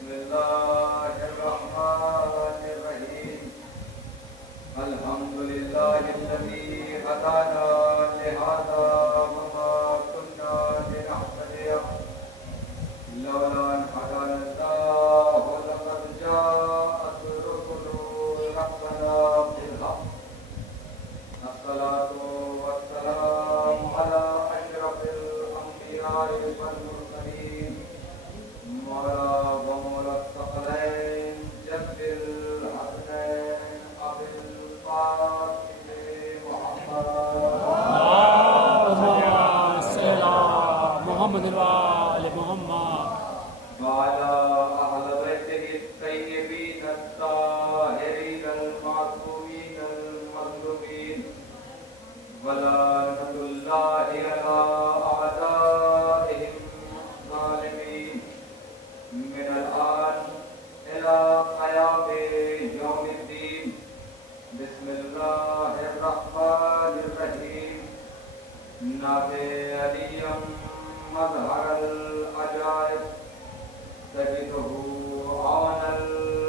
بسم الله الرحمن الرحيم الحمد لله الذي هدانا لهذا وما كنا لنهتدي لولا أن هدانا الله لقد جاءت رسل ربنا بالحق الصلاة والسلام على أشرف الأنبياء والمرسلين مولا ومولا الثقلين جد الحسنين أبي القاسم محمد اللهم صل على محمد وآل محمد وعلى أهل بيته الطيبين الطاهرين المعصومين المظلومين ولعنة الله على أعدائهم الظالمين من الآن إلى قيام يوم الدين بسم الله الرحمن الرحيم نافع مظهر العجائب تجده عونا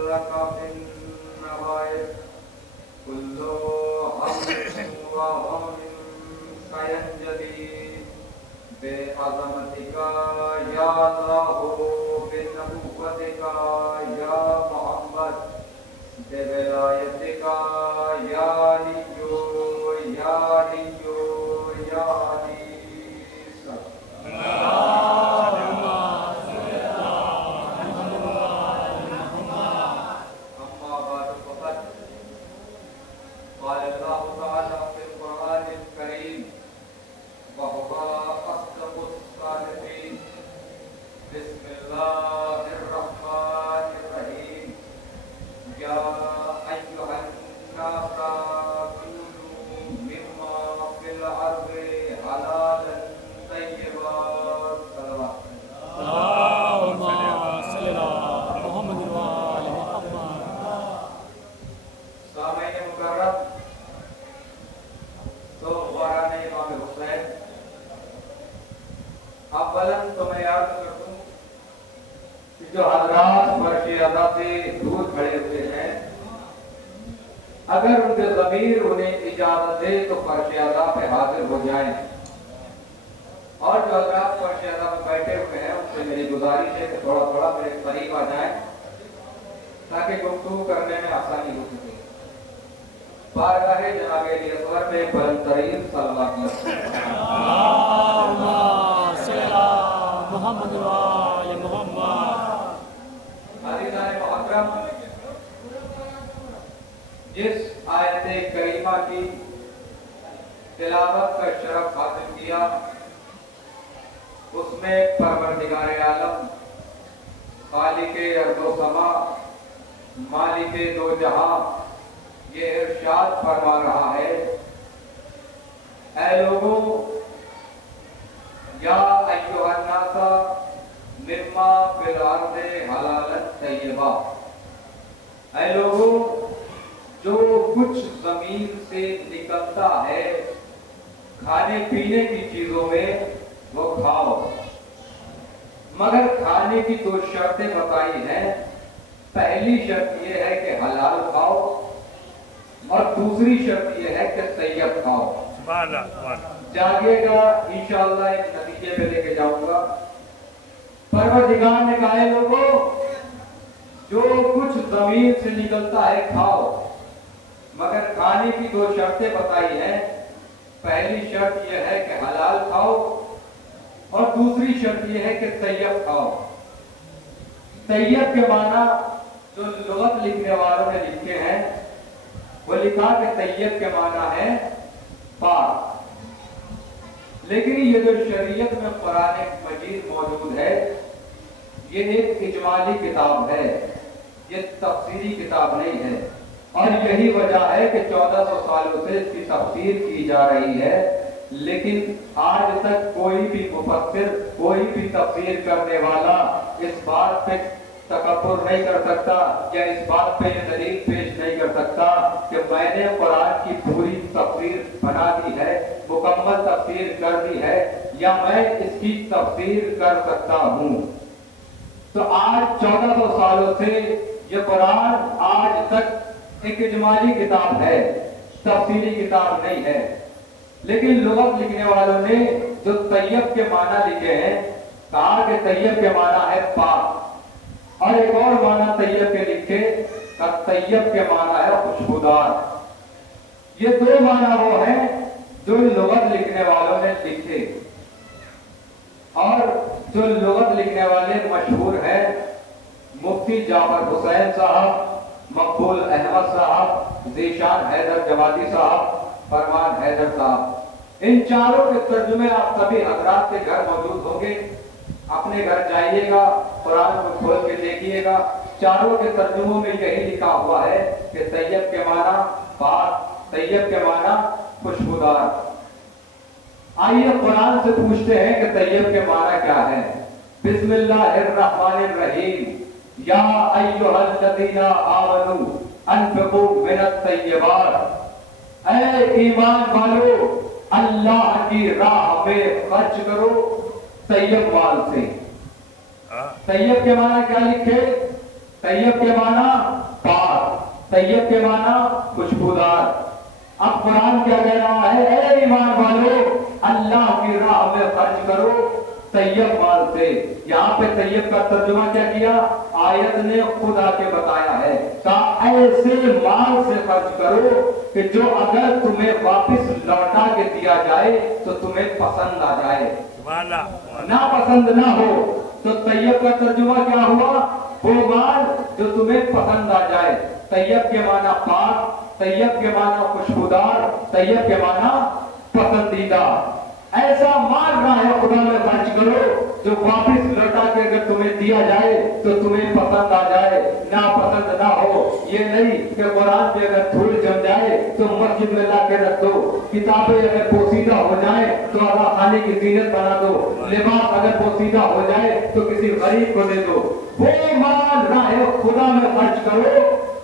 لك في النوائب كل هم وهم سينجلي بعظمتك يا الله بنبوتك يا محمد بولایتك يا علي يا علي يا علي أما بعد فقد قال الله تعالى في القرآن الكريم وهو أصدق الصادقين بسم الله الرحمن الرحيم يا أيها الناس كلوا مما في الأرض حلالا طيبا صلوات اللهم صل على محمد وآل محمد سامعین مکرم تو غوران امام حسین اولا تو میں یاد کر دوں کہ جو حضرات فرش ادا سے دور کھڑے ہوئے ہیں اگر ان کے ضمیر انہیں اجازت دے تو فرش ادا پہ حاضر ہو جائیں اور جو حضرات فرش ادا پہ بیٹھے ہوئے ہیں ان سے میری گزارش ہے کہ تھوڑا تھوڑا میرے قریب آ جائیں تاکہ گفتگو کرنے میں آسانی ہو سکے بارگاہ جناب علی اکبر میں بلند ترین صلوات اللهم صل على محمد وآل محمد عزیزان محترم جس آیت کریمہ کی تلاوت کا شرف حاصل کیا اس میں پروردگار عالم خالق ارض و سما مالک دو جہاں یہ ارشاد فرما رہا ہے اے لوگوں یا ایھا الناس مما فی الارض حلالا طیبا اے لوگوں جو کچھ زمین سے نکلتا ہے کھانے پینے کی چیزوں میں وہ کھاؤ مگر کھانے کی دو شرطیں بتائی ہیں پہلی شرط یہ ہے کہ حلال کھاؤ اور دوسری شرط یہ ہے کہ طیب کھاؤ جاگیے گا انشاءاللہ ایک نتیجے پہ لے کے جاؤں گا پروردگار نے کہا ہے لوگوں جو کچھ زمین سے نکلتا ہے کھاؤ مگر کھانے کی دو شرطیں بتائی ہیں پہلی شرط یہ ہے کہ حلال کھاؤ اور دوسری شرط یہ ہے کہ طیب کھاؤ طیب کے معنی جو لغت لکھنے والوں نے لکھے ہیں وہ لکھا کہ طیب کے معنی ہے پاک لیکن یہ جو شریعت میں قرآن مجید موجود ہے یہ ایک اجمالی کتاب ہے یہ تفسیری کتاب نہیں ہے اور یہی وجہ ہے کہ 1400 سالوں سے اس کی تفسیر کی جا رہی ہے لیکن آج تک کوئی بھی مفسر کوئی بھی تفسیر کرنے والا اس بات پہ تکبر نہیں کر سکتا یا اس بات پہ یہ دلیل پیش نہیں کر سکتا کہ میں نے قرآن کی پوری تفسیر بنا دی ہے مکمل تفسیر کر دی ہے یا میں اس کی تفسیر کر سکتا ہوں. تو آج 1400 سال یہ قرآن آج تک ایک اجمالی کتاب ہے، تفصیلی کتاب نہیں ہے، لیکن لغت لکھنے والوں نے جو طیب کے معنی لکھے ہیں، کہا کہ طیب کے معنی ہے پاک، اور ایک اور معنی طیب کے لکھے کہ طیب کے معنی ہے خوشبودار۔ یہ دو معنی وہ ہیں جو لغت لکھنے والوں نے لکھے، اور جو لغت لکھنے والے مشہور ہیں مفتی جعفر حسین صاحب، مقبول احمد صاحب، ذیشان حیدر جوادی صاحب، فرمان حیدر صاحب، ان چاروں کے ترجمے آپ سبھی حضرات کے گھر موجود ہوں گے، اپنے گھر جائیے گا، قرآن کو کھول کے دیکھیے گا، چاروں کے ترجموں میں یہی لکھا ہوا ہے کہ طیب کے معنی پاک، طیب کے معنی خوشبودار۔ آئیے قرآن سے پوچھتے ہیں کہ طیب کے معنی کیا ہے۔ بسم اللہ الرحمن الرحیم، یا ایھا الذین آمنوا انفقوا من الطیبات، اے ایمان والو اللہ کی راہ میں خرچ کرو طیب مال سے۔ طیب کے معنی کیا لکھے؟ طیب کے معنی پاک، طیب کے معنی خوشبودار۔ اب قرآن کیا کہہ رہا ہے؟ اے ایمان والو اللہ کی راہ میں خرچ کرو طیب مال سے۔ یہاں پہ طیب کا ترجمہ کیا کیا؟ آیت نے خود آ کے بتایا ہے کہ ایسے مال سے خرچ کرو کہ جو اگر تمہیں واپس لوٹا کے دیا جائے تو تمہیں پسند آ جائے، نہ پسند نہ ہو۔ تو طیب کا ترجمہ کیا ہوا؟ وہ مال جو تمہیں پسند آ جائے۔ طیب کے معنی پاک، طیب کے معنی خوشبودار، طیب کے معنی پسندیدہ۔ ایسا مال راہ خدا میں خرچ کرو جو واپس لوٹا کے اگر تمہیں دیا جائے تو تمہیں پسند آ جائے، ناپسند نہ ہو۔ یہ نہیں کہ قرآن پہ اگر دھول جم جائے تو مسجد میں لا کے رکھ دو، کتابیں اگر پوسیدہ ہو جائیں تو اللہ خانے کی زینت بنا دو، لباس اگر پوسیدہ ہو جائے تو کسی غریب کو دے دو۔ وہ مال راہ خدا میں خرچ کرو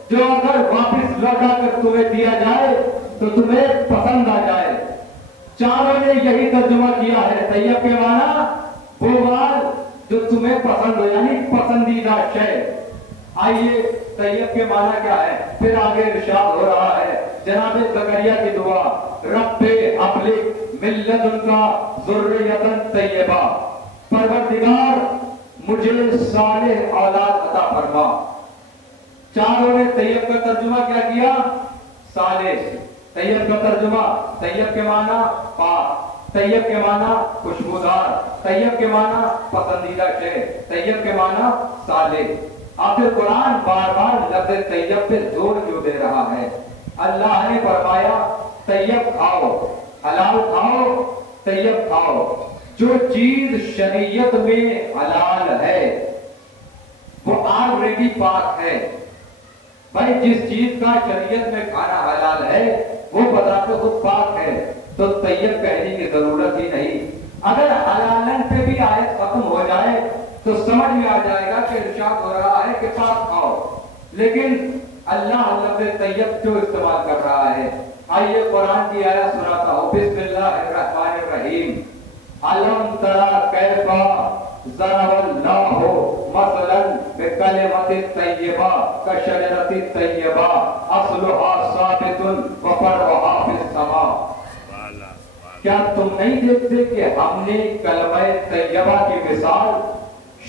جو اگر واپس لوٹا کر تمہیں دیا جائے تو تمہیں پسند آ جائے۔ چاروں نے یہی ترجمہ کیا ہے، طیب کے معنی وہ مال جو تمہیں پسند ہو، یعنی پسندیدہ شے۔ آئیے طیب کے معنی کیا ہے؟ پھر آگے ارشاد ہو رہا ہے جناب زکریا کی دعا، رب ابلغ من لدنک ذریۃ طیبہ، پروردگار مجھے صالح اولاد عطا فرما۔ چاروں نے طیب کا ترجمہ کیا کیا؟ صالح۔ طیب کا ترجمہ، طیب کے معنی پاک، طیب کے معنی خوشبودار، طیب کے معنی پسندیدہ شے، طیب کے معنی صالح۔ آخر قرآن بار بار لفظ طیب پہ زور کیوں دے رہا ہے؟ اللہ نے فرمایا طیب کھاؤ، حلال کھاؤ، طیب کھاؤ۔ جو چیز شریعت میں حلال ہے وہ آلریڈی پاک ہے۔ بھائی جس چیز کا شریعت میں کھانا حلال ہے وہ بذات خود پاک ہے، تو طیب کہنے کی ضرورت ہی نہیں۔ اگر حلالن پہ بھی آیت ختم ہو جائے تو سمجھ میں آ جائے گا کہ ارشاد ہو رہا ہے کہ پاک کھاؤ، لیکن اللہ لفظ طیب کیوں استعمال کر رہا ہے؟ آئیے قرآن کی آیت سناتا ہوں۔ بسم اللہ الرحمن الرحیم، علم ترى كيف ضرب الله مثلا بكلمة طيبة كشجرة طيبة أصلها ثابت وفرعها في السماء۔ کیا تم نہیں دیکھتے کہ ہم نے کلمہ طیبہ کی مثال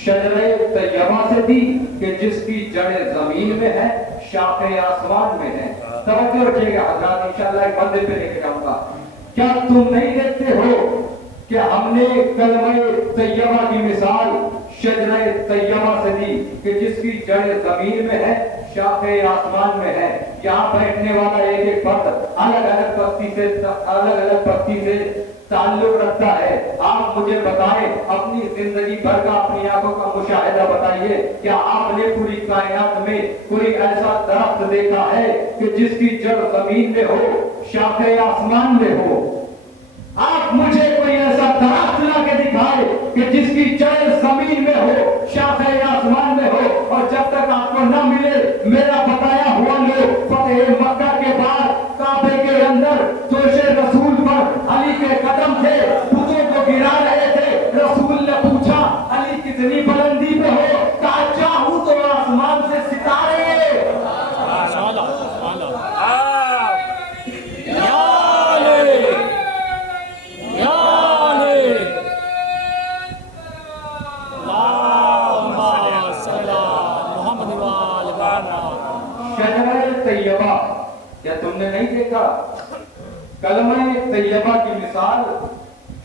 شجرہ طیبہ سے دی کہ جس کی جڑیں زمین میں ہے، شاخیں آسمان میں ہیں۔ توجہ رکھیے گا حضرات، انشاءاللہ ایک بندے پہ لے کے جاؤں گا۔ کیا تم نہیں دیکھتے ہو کہ ہم نے کلمہ طیبہ کی مثال شجرہ طیبہ سے دی کہ جس کی جڑ زمین میں ہے، شاخیں آسمان میں ہے۔ یہاں بیٹھنے والا ایک ایک فرد الگ الگ پتی سے تعلق رکھتا ہے۔ آپ مجھے بتائیں، اپنی زندگی بھر کا اپنی آنکھوں کا مشاہدہ بتائیے، کیا آپ نے پوری کائنات میں کوئی ایسا درخت دیکھا ہے کہ جس کی جڑ زمین میں ہو، شاخیں آسمان میں ہو؟ آپ مجھے کوئی ایسا درخت لا کے دکھائے کہ جس کی جڑ زمین میں ہو، شاخیں آسمان میں ہو، اور جب تک آپ کو نہ ملے میرا بتایا ہوا لوگ فتح مکہ کے بعد کعبے کے اندر جوش رسول پر علی کے قدم تھے، بتوں کو گرا رہے تھے۔ رسول نے پوچھا علی کتنی بلندی پہ ہو؟ کہا چاہوں تو آسمان سے ستارے तैयबा, क्या तुमने नहीं देखा? कलमे तैयबा की मिसाल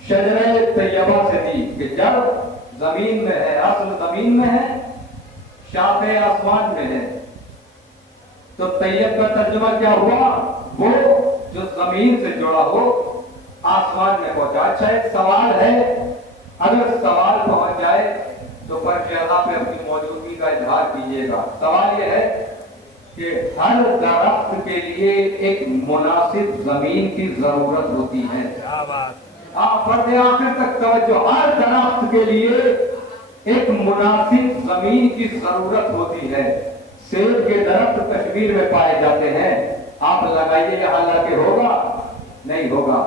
शजरे तैयबा से दी कि जड़ जमीन में है, असल जमीन में है, शाखे आसमान में है। तो तैयब का तर्जुमा क्या हुआ? वो जो जमीन से जुड़ा हो, आसमान में पहुंचा। अच्छा, एक सवाल है, अगर सवाल पहुंच जाए तो पर्दा पे अपनी मौजूदगी का इजहार कीजिएगा। सवाल यह है कि हर दरख्त के लिए एक मुनासिब जमीन की जरूरत होती है। आप पर्दे आखिर तक तवज्जो। हर दरख्त के लिए एक मुनासिब जमीन की जरूरत होती है। सेब के दरख्त कश्मीर में पाए जाते हैं, आप लगाइए, यहाँ लाके होगा? नहीं होगा।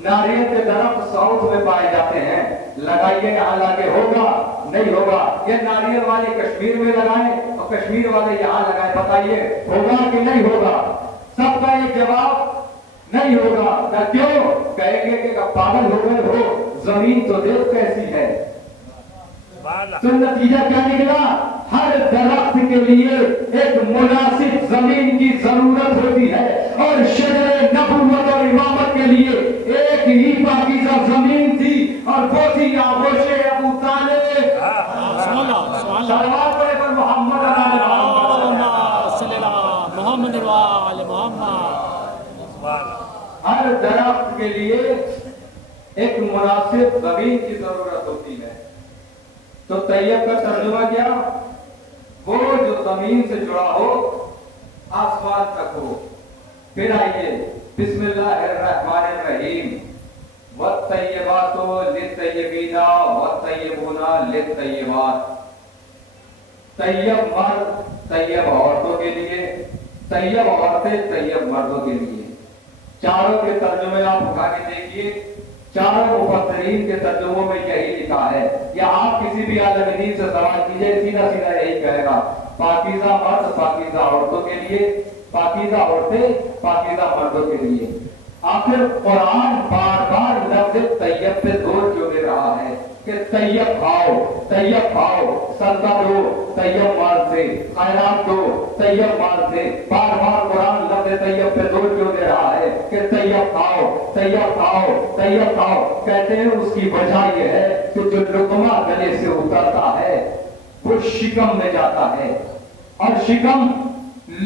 नारियल के दरख्त साउथ में पाए जाते हैं, लगाइए, यहाँ लाके होगा? नहीं होगा। ये नारियल वाले कश्मीर में लगाएं और कश्मीर वाले यहाँ लगाएं, बताइए होगा कि नहीं होगा? सबका एक जवाब नहीं होगा। क्या क्यों? कहेंगे कि पागल हो गए हो, जमीन तो देख कैसी है। तो नतीजा क्या निकला? हर दरख्त के लिए एक मुनासिब जमीन की जरूरत होती है, और शजरे नबुव्वत और इमामत के लिए एक ही पाकीज़ा जमीन थी, और वो थी आगोशे अबू तालिब। सलवात पर मोहम्मद हर दरख्त के लिए एक मुनासिब जमीन की जरूरत होती है। तो तैयब का तर्जुमा क्या? वो जो जमीन से जुड़ा हो, आसमान तक हो। फिर आइए, बिस्मिल्लाहिर्रहमानिर्रहीम। वत्तय्यबातु लित्तय्यबीना वत्तय्यबूना लित्तय्यबात। तैयब मर्द तैयब औरतों के लिए, तैयब औरतें तैयब मर्दों के लिए। चारों के तर्जुमे आप उठा के देखिए, चारों मुफस्सिरीन के तर्जुमों में यही लिखा है। या आप किसी भी आलिम दीन से सवाल कीजिए, सीधा सीधा यही कहेगा, पाकीज़ा मर्द पाकीज़ा औरतों के लिए, पाकीज़ा औरतें पाकीज़ा मर्दों के लिए। आखिर कुरान बार बार लफ्ज़ तैयब पे जोर क्यों दे रहा है कि तैयब खाओ, सदका दो तैयब माल से, खैरात दो तैयब माल से। बार बार कुरान लफ्ज़ तैयब पे जोर क्यों दे रहा है कि तैयब खाओ, तैयब खाओ, तैयब खाओ? कहते हैं उसकी वजह यह है कि जो लुक़मा गले से उतरता है वो शिकम में जाता है, और शिकम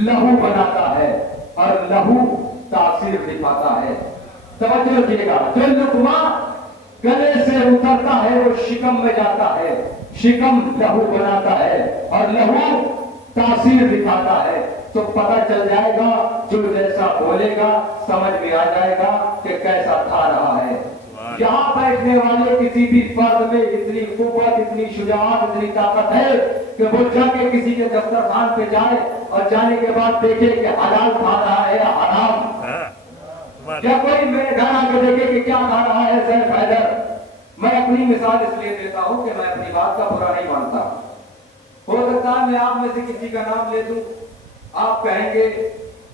लहू बनाता है, और लहू तासीर दिखाता है। तवज्जो रखिएगा, जो लुक़मा गले से उतरता है वो शिकम में जाता है, शिकम लहू बनाता है, और लहू तासीर दिखाता है। तो पता चल जाएगा, जो जैसा बोलेगा समझ में आ जाएगा कि कैसा खा रहा है। यहाँ बैठने वाले किसी भी फर्द में इतनी कुव्वत, इतनी शुजाअत, इतनी ताकत है कि वो जाके किसी के दस्तरखान पे जाए और जाने के बाद देखे कि हलाल खा रहा है या हराम। या कोई मेरे घर आके देखे कि क्या खा रहा है सैफ हैदर। मैं अपनी मिसाल इसलिए देता हूँ कि मैं अपनी बात का बुरा नहीं मानता। हो सकता है मैं आप में से किसी का नाम ले दूं, आप कहेंगे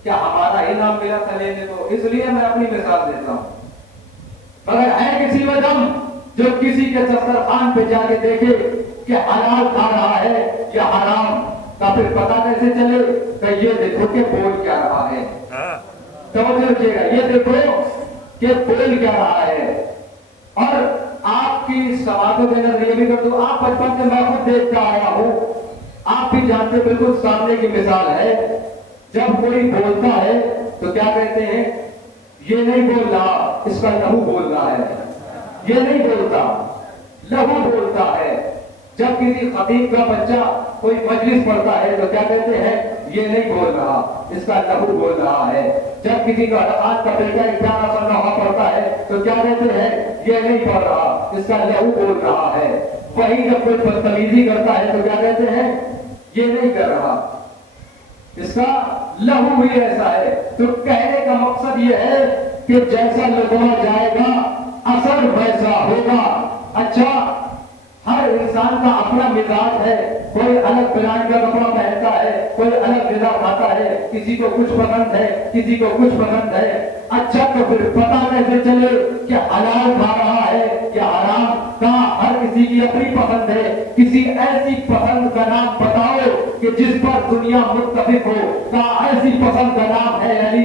क्या हमारा ही नाम मिला था लेने को, इसलिए मैं अपनी मिसाल देता हूँ। मगर है किसी वजह जो किसी के दस्तरखान पे जाके देखे कि हलाल खा रहा है या हराम, तो फिर पता कैसे चले कि ये देखो कि बोल क्या रहा है। समझ रखिएगा, ये देखो कि बोल क्या रहा है। और आपकी समाजों के नजरिए भी कर दो, आप बचपन से मैं खुद देखता आया हूँ, आप भी जानते, बिल्कुल सामने की मिसाल है। जब कोई बोलता है तो क्या कहते हैं? ये नहीं बोल रहा, इसका लहू बोल रहा है। ये नहीं बोलता, लहू बोलता है। जब किसी खतीब का बच्चा कोई मजलिस पढ़ता है तो क्या कहते हैं? ये नहीं बोल रहा, इसका लहू बोल रहा है। जब किसी का आज का बेटा एक प्यारा सा नौहा पढ़ता है तो क्या कहते हैं? ये नहीं पढ़ रहा, इसका लहू बोल रहा है। वही जब कोई बदतमीजी करता है तो क्या कहते हैं? ये नहीं कर रहा, इसका लहू ही ऐसा है। तो कहने का मकसद ये है कि जैसा लुक़मा जाएगा असर वैसा होगा। अच्छा, हर इंसान का अपना मिजाज है, कोई अलग ब्रांड का कपड़ा पहनता है, कोई अलग ग़िज़ा खाता है, किसी को कुछ पसंद है, किसी को कुछ पसंद है। अच्छा, तो फिर पता कैसे चले कि हलाल खा रहा है या हराम? कहाँ हर किसी की अपनी पसंद है। किसी ऐसी पसंद का नाम बताओ कि کہ جس پر دنیا متفق ہو، کہا ایسی پسند کا نام ہے علی،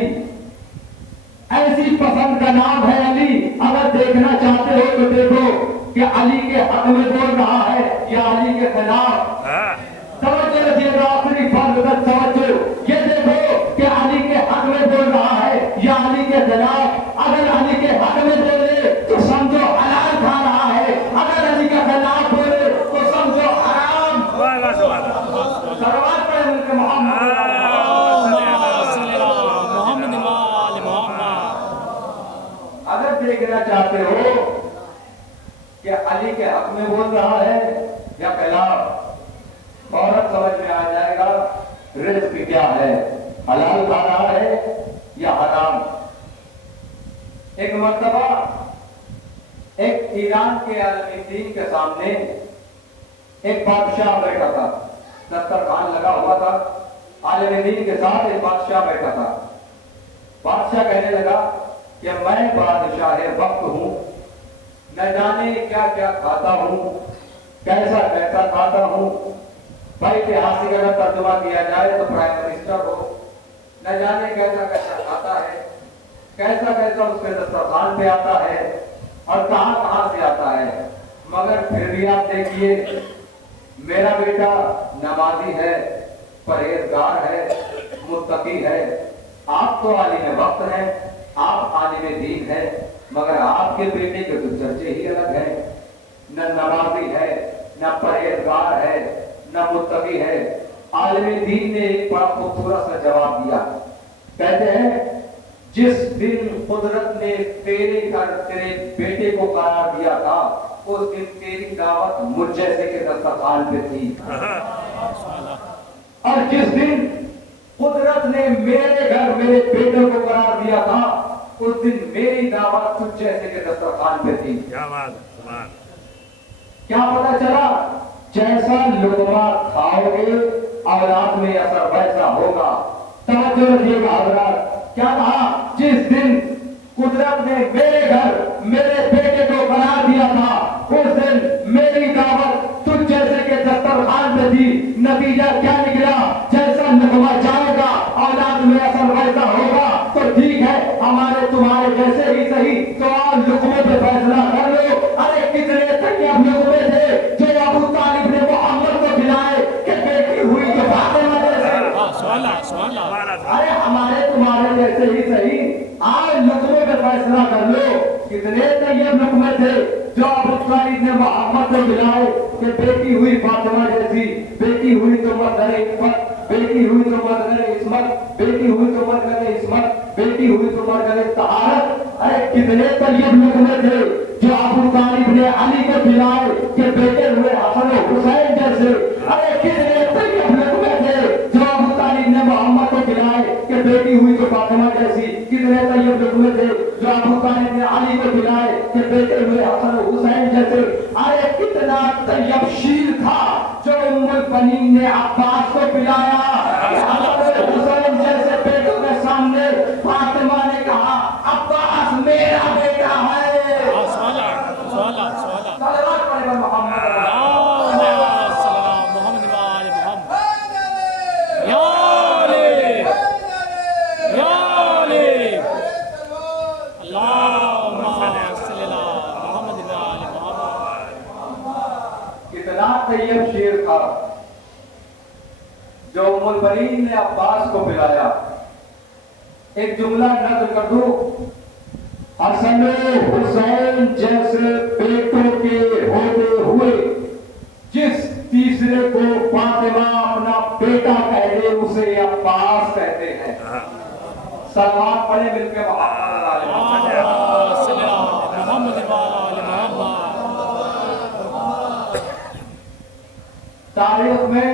ایسی پسند کا نام ہے علی۔ اگر دیکھنا چاہتے ہو تو دیکھو کہ علی کے حق میں بول رہا ہے یا علی کے خلاف۔ توجہ رکھیے گا، آخری فرض تک توجہ، یہ دیکھو کہ علی کے حق میں بول رہا ہے یا علی کے خلاف۔ اگر علی کے حق میں بولے تو سمجھو حلال کھا رہا ہے، اگر علی کے خلاف بولے تو سمجھو حرام۔ سلوات پڑھیں ملک محمد۔ اگر دیکھنا چاہتے ہو کہ علی کے حق میں بول رہا ہے یا خلاف، فوراً سمجھ میں آ جائے گا رزق کیا ہے، حلال کھا رہا ہے یا حرام۔ ایک مرتبہ ایک ایران کے عالم دین کے سامنے ایک بادشاہ بیٹھا تھا، دسترخوان لگا ہوا تھا، عالم دین کے ساتھ ایک بادشاہ بیٹھا تھا۔ بادشاہ کہنے لگا کہ میں بادشاہ وقت ہوں، نہ جانے کیا کیا کھاتا ہوں، کیسا کیسا کھاتا ہوں۔ بھائی اتہاس اگر ترجمہ کیا جائے تو پرائم منسٹر ہو، نہ جانے کیسا کیسا کھاتا ہے، کیسا کیسا اس کے دسترخوان پہ آتا ہے اور کہاں کہاں سے آتا ہے، مگر پھر بھی آپ دیکھیے میرا بیٹا نمازی ہے، پرہیزگار ہے، متقی ہے۔ آپ تو عالم وقت ہیں، آپ عالم دین ہیں، مگر آپ کے بیٹے کے تو چرچے ہی الگ ہیں، نہ نمازی ہے، نہ پرہیزگار ہے، نہ متقی ہے۔ عالم دین نے ایک بڑا خوبصورت سا جواب دیا، کہتے ہیں جس دن قدرت نے تیرے گھر تیرے بیٹے کو قرار دیا تھا، اس دن تیری دعوت مجھ جیسے کے دسترخوان پہ تھی، اور جس دن قدرت نے میرے گھر میرے بیٹے کو قرار دیا تھا، اس دن میری دعوت تجھ جیسے کے دسترخوان پہ تھی۔ کیا پتہ چلا؟ جیسا لقمہ کھاؤ گے اولاد میں اثر ویسا ہوگا۔ توجہ رکھیے گا حضرات، کیا کہا؟ جس دن قدرت نے میرے گھر میرے بیٹے کو قرار دیا تھا، اس دن میری دعوت تجھ جیسے کے دسترخوان پہ تھی۔ نتیجہ کیا نکلا؟ جیسا لقمہ جائے گا اولاد میں اثر ویسا ہوگا۔ تو ٹھیک ہے، ہمارے تمہارے جیسے ہی صحیح، تو آپ لقمے پہ فیصلہ کر لو۔ ارے کتنے طیب لقمے تھے جو ابو طالب نے محمد کو کھلائے کہ بیٹی ہوئی تو فاطمہ جیسے۔ ارے ہمارے تمہارے جیسے ہی صحیح، آج لقمے پہ فیصلہ کر لو۔ کتنے طیب لقمے تھے جو ابو طالب نے محمد کو کھلائے کہ بیٹی ہوئی فاطمہ جیسی، بیٹی ہوئی تو مظہر عفت، بیٹی ہوئی تو مظہر عصمت، بیٹی ہوئی تو مظہر عصمت، بیٹی ہوئی تو مظہر طہارت۔ ارے کتنے طیب لقمے تھے جو ابو طالب نے علی کو کھلائے کہ بیٹے ہوئے حسن و حسین جیسے۔ ارے کتنے طیب لقمے تھے جو ابو طالب نے محمد کو کھلائے کہ بیٹی ہوئی تو فاطمہ جیسی۔ کتنے طیب لقمے تھے جو ابو طالب نے علی کو کھلائے کہ بیٹے ہوئے حسن و حسین جیسے۔ ارے کتنا طیب شیر تھا جو ام البنین نے عباس کو پلایا کہ حسن حسین جیسے بیٹوں کے سامنے فاطمہ نے کہا عباس میرا بیٹا ہے۔ صلوات پڑھیں محمد۔ کتنا طیب شیر تھا جو ام البنین نے عباس کو پلایا۔ ایک جملہ نقل کر دوں، حسن حسین جیسے بیٹوں کے ہوتے ہوئے جس تیسرے کو فاطمہ اپنا بیٹا کہہ دے اسے عباس کہتے ہیں۔ سلوات پڑھیں مل کے تاریخ میں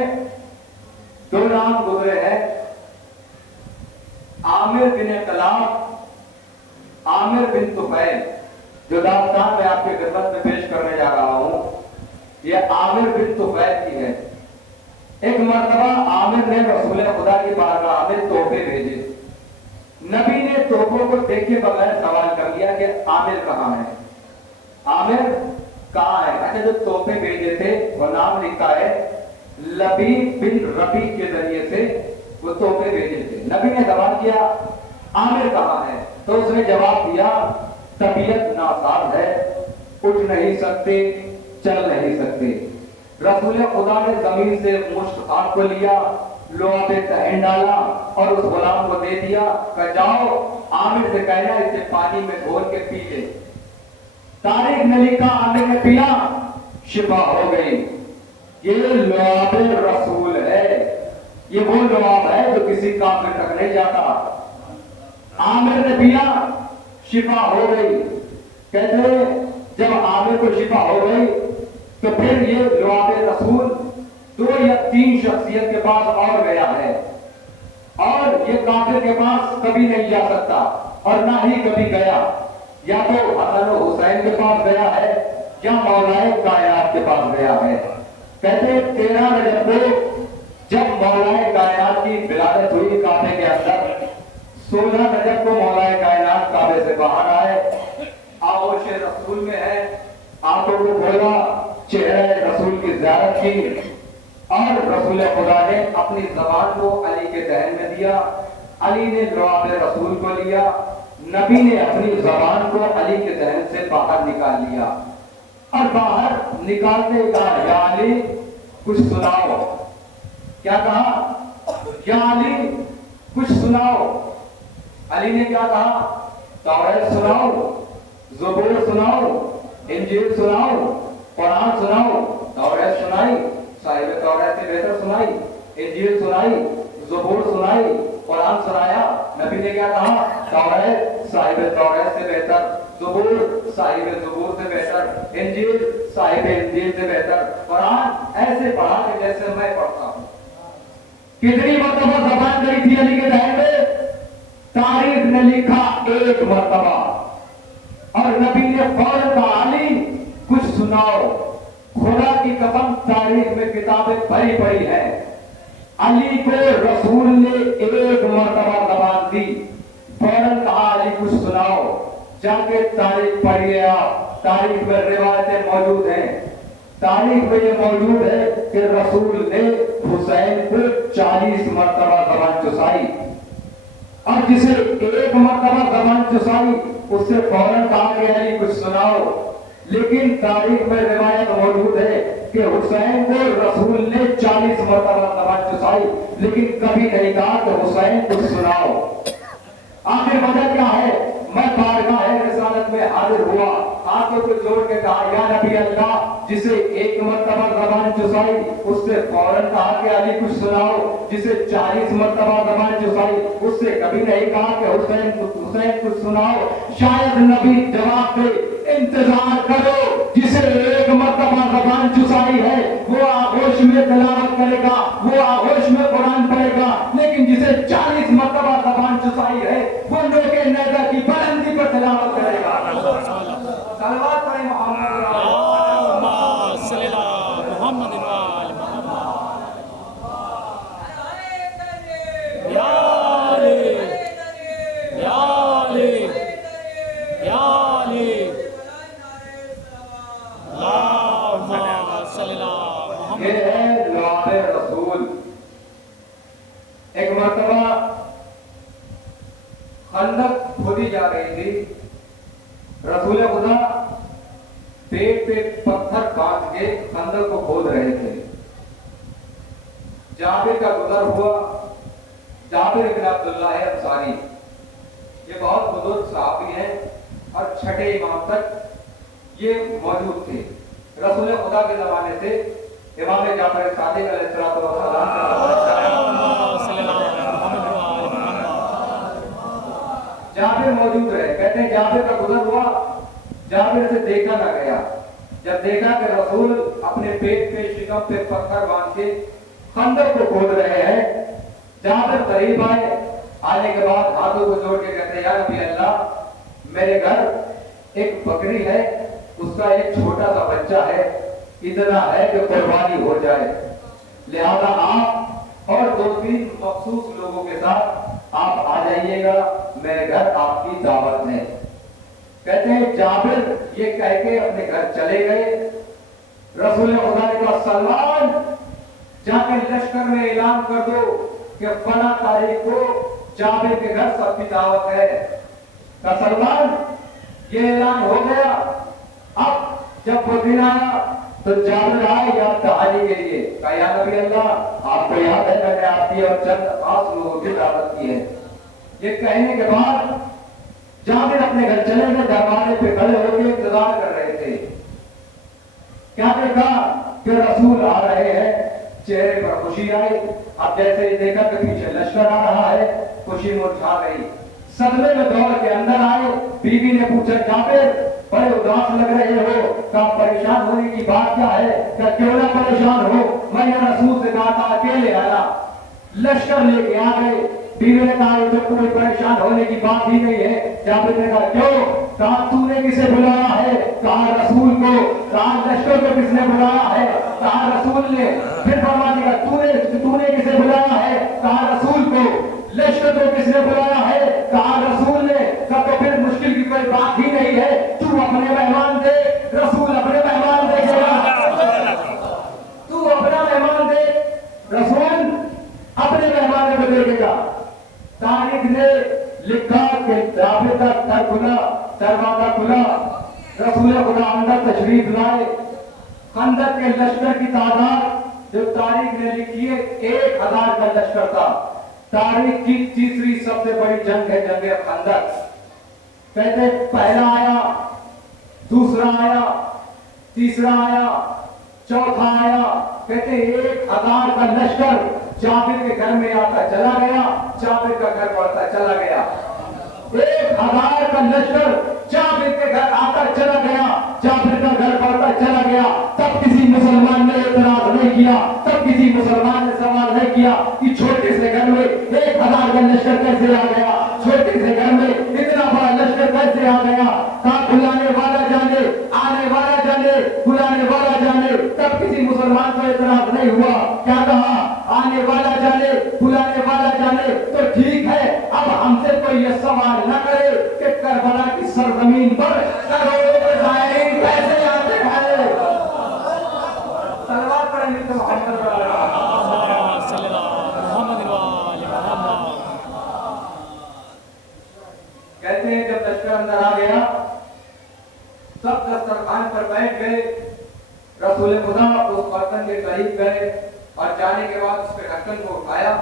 دو نام گزرے ہیں، عامر بن کلاب، عامر بن طفیل۔ جو داستان میں آپ کی خدمت میں پیش کرنے جا رہا ہوں یہ عامر بن طفیل کی ہے۔ ایک مرتبہ عامر نے رسول خدا کی بارگاہ میں تحفے بھیجے۔ نبی نے تحفوں کو دیکھے بغیر سوال کر لیا کہ عامر کہاں ہے، عامر کہاں ہے؟ اچھا جو تحفے بھیجے تھے وہ نام لکھا ہے लबीब बिन रबी के जरिए से वो तोहफे भेजे थे। नबी ने सवाल किया आमिर कहाँ है, तो उसने जवाब दिया तबीयत नासाज है, उठ नहीं सकते, चल नहीं सकते। रसूल खुदा ने जमीन से मुश्त खाक को लिया, लोहा पे तहन डाला और उस गुलाम को दे दिया कि जाओ आमिर से कहना इसे पानी में घोल के पी ले। तारीख ने लिखा आमिर ने पिया, शिफा हो गई। ये लुआब रसूल है, ये वो लुआब है जो किसी काफिर तक नहीं जाता। आमिर ने पिया, शिफा हो गई। कहते जब आमिर को शिफा हो गई तो फिर ये लुआब रसूल 2 या 3 शख्सियत के पास और गया है, और ये काफिर के पास कभी नहीं जा सकता और ना ही कभी गया। या तो हसन और हुसैन के पास गया है या मौलाए कायनात के पास गया है। कहते 13 रजब को जब मौलाए कायनात की विलादत हुई काबे के अंदर, 16 रजब को मौलाए कायनात काबे से बाहर आए, आगोश रसूल में है, आंखों को खोला, चेहरे रसूल की ज़ियारत की और रसूल खुदा ने अपनी ज़बान को अली के दहन में दिया। अली ने लुआब रसूल को लिया, नबी ने अपनी ज़बान को अली के दहन से बाहर निकाल लिया और बाहर निकालते कहा या अली कुछ सुनाओ। क्या कहा? या अली कुछ सुनाओ। अली ने क्या कहा? तौरात सुनाओ, ज़बूर सुनाओ, इंजील सुनाओ, कुरान सुनाओ। तौरात सुनाई, साहिब तौरात से बेहतर सुनाई, इंजील सुनाई, ज़बूर सुनाई, कुरान सुनाया। नबी ने क्या कहा? तौरात साहिब तौरात से बेहतर, ज़बूर साहिब ज़बूर से बेहतर, इंजील साहिब इंजील से बेहतर, कुरान ऐसे पढ़ा कि जैसे मैं पढ़ता हूँ। कितनी मर्तबा ज़बान गई थी अली के दहन में? तारीख ने लिखा 1 मर्तबा, और नबी ने फौरन कहा अली कुछ सुनाओ। खुदा की कसम तारीख में किताबें भरी पड़ी है, अली को रसूल ने 1 मर्तबा ज़बान दी, फौरन कहा अली कुछ सुनाओ। जाके तारीख पढ़िए आप, तारीख में रिवायतें मौजूद हैं। तारीख में ये मौजूद है कि रसूल ने हुसैन को 40 मर्तबा ज़बान चुसाई, और जिसे 1 मर्तबा ज़बान चुसाई उससे फौरन कहा कि अली कुछ सुनाओ। लेकिन तारीख में रिवायत मौजूद है कि हुसैन को रसूल ने 40 मर्तबा ज़बान चुसाई, लेकिन कभी नहीं कहा कि हुसैन कुछ सुनाओ। आखिर वजह क्या है? मैं बारगाह रिसालत में हाजिर हुआ, हाथों को जोड़ के कहा या नबी अल्लाह, जिसे 1 मर्तबा ज़बान चुसाई उससे फौरन कहा कि अली कुछ सुनाओ। जिसे 40 मर्तबा ज़बान चुसाई उससे कभी नहीं कहा कि हुसैन कुछ सुनाओ। शायद नबी जवाब दे इंतजार करो, जिसे 1 मर्तबा ज़बान चुसाई है वो आगोश में तिलावत करेगा, वो आगोश में कुरान पढ़ेगा। लेकिन जिसे 40 मर्तबा ज़बान चुसाई है वो नोके नेज़ा की बुलंदी पर तिलावत करेगा। सलवात पढ़े मोहम्मद मोहम्मद ये है लुआब रसूल। एक मर्तबा खंदक खोदी जा रही थी, रसूल खुदा पेट पे पत्थर काट के खंदक को खोद रहे थे। जाबिर का गुजर हुआ। जाबिर इब्न अब्दुल्लाह है अंसारी, ये बहुत बुजुर्ग सहाबी हैं और 6ठे इमाम तक ये मौजूद थे। रसूल खुदा के जमाने से इमाम जाफर सादिक अलैहिस्सलातु वस्सलाम जाबिर मौजूद रहे। कहते हैं जाबिर का गुजर हुआ, जाबिर से देखा ना गया। जब देखा कि रसूल अपने पेट पे शिकम पे पत्थर बांध के खंदक को खोद रहे हैं, जाबिर करीब आए। आने के बाद हाथों को जोड़ के कहते हैं या नबी अल्लाह, मेरे घर एक बकरी है, उसका एक छोटा सा बच्चा है, इतना है कि कुर्बानी हो जाए, लिहाजा आप और 2-3 मखसूस लोगों के साथ आप आ जाइएगा, मेरे घर आपकी दावत है। कहते हैं जाबिर ये कह के अपने घर चले गए। रसूल खुदा ने कहा सलमान جا کے لشکر میں اعلان کر دو کہ فلاں تاریخ کو جابر کے گھر سب کی دعوت ہے. کہ سلمان یہ اعلان ہو گیا. اب جب وہ دن آیا تو جابر آئے یا دہانی کے لیے. کہا یا نبی اللہ آپ کو یاد ہے میں نے آپ کی اور چند خاص لوگوں کی دعوت کی ہے. یہ کہنے کے بعد جابر اپنے گھر چلے گئے. دروازے پہ کھڑے ہو کے انتظار کر رہے تھے. کیا دیکھا کہ رسول آ رہے ہیں. چہرے پر خوشی آئی. اب جیسے ہی دیکھا کہ پیچھے لشکر آ رہا ہے خوشی مرجھا گئی. صدمے میں دوڑ کے اندر آئے. بیوی نے پوچھا جابر بڑے اداس لگ رہے ہو. کہ پریشان ہونے کی بات کیا ہے؟ کہ کیوں نہ پریشان ہو, میں نے رسول سے کہا تھا اکیلے آنا. لشکر لے کے آ گئے. بیوی نے کہا یہ تو کوئی پریشان ہونے کی بات ہی نہیں ہے. جابر نے کہا کیوں؟ کہا تو نے کسے بلایا ہے؟ کہا رسول کو. کہا لشکر کو کس نے بلایا ہے؟ کہا رسول نے. پھر فرمانے کا تو نے کسے بلایا ہے؟ کہا رسول کو. لشکر کو کس نے بلایا ہے؟ کہا رسول نے. کہا تو پھر مشکل کی کوئی بات ہی نہیں ہے. تو اپنے مہمان دے, رسول اپنے مہمان دے گا. تو اپنا مہمان دے, رسول اپنے مہمان کو دے گا. تاریخ نے لکھا کہ جابر کا در کھلا, دروازہ کھلا. رسول خدا اندر تشریف لائے. خندق کے لشکر کی تعداد جو تاریخ نے لکھی ہے 1000 کا لشکر تھا. تاریخ کی تیسری سب سے بڑی جنگ ہے جنگ خندق. کہتے پہلا آیا, دوسرا آیا, تیسرا آیا, چوتھا آیا. کہتے 1000 کا لشکر جابر کے گھر میں آتا چلا گیا, جابر کا گھر پڑتا چلا گیا. 1000 کا لشکر جابر کے گھر آتا چلا گیا, جابر کا گھر پڑتا چلا گیا. تب کسی مسلمان نے اعتراض نہیں کیا, تب کسی مسلمان نے سوال نہیں کیا کہ چھوٹے سے گھر میں 1000 کا لشکر کیسے آ گیا, چھوٹے سے گھر میں اتنا بڑا لشکر کیسے آ گیا. کہاں بلانے والا جانے, آنے والا جانے, بلانے والا جانے. تب کسی مسلمان کو اعتراض نہیں ہوا. کیا کہا؟ آنے والا جانے, بلانے والا جانے. تو ٹھیک ہے, اب ہم سے کوئی یہ سوال نہ کرے کہ کربلا کی سرزمین پر کروڑوں زائرین کیسے آتے ہیں. صلوات پڑھیں گے تو محمد صلی اللہ محمد وآل محمد. کہتے ہیں جب لشکر اندر آ گیا سب دسترخوان پر بیٹھ گئے. رسول خدا اس برتن کے قریب گئے اور جانے کے بعد اس کے ڈھکن کو اٹھایا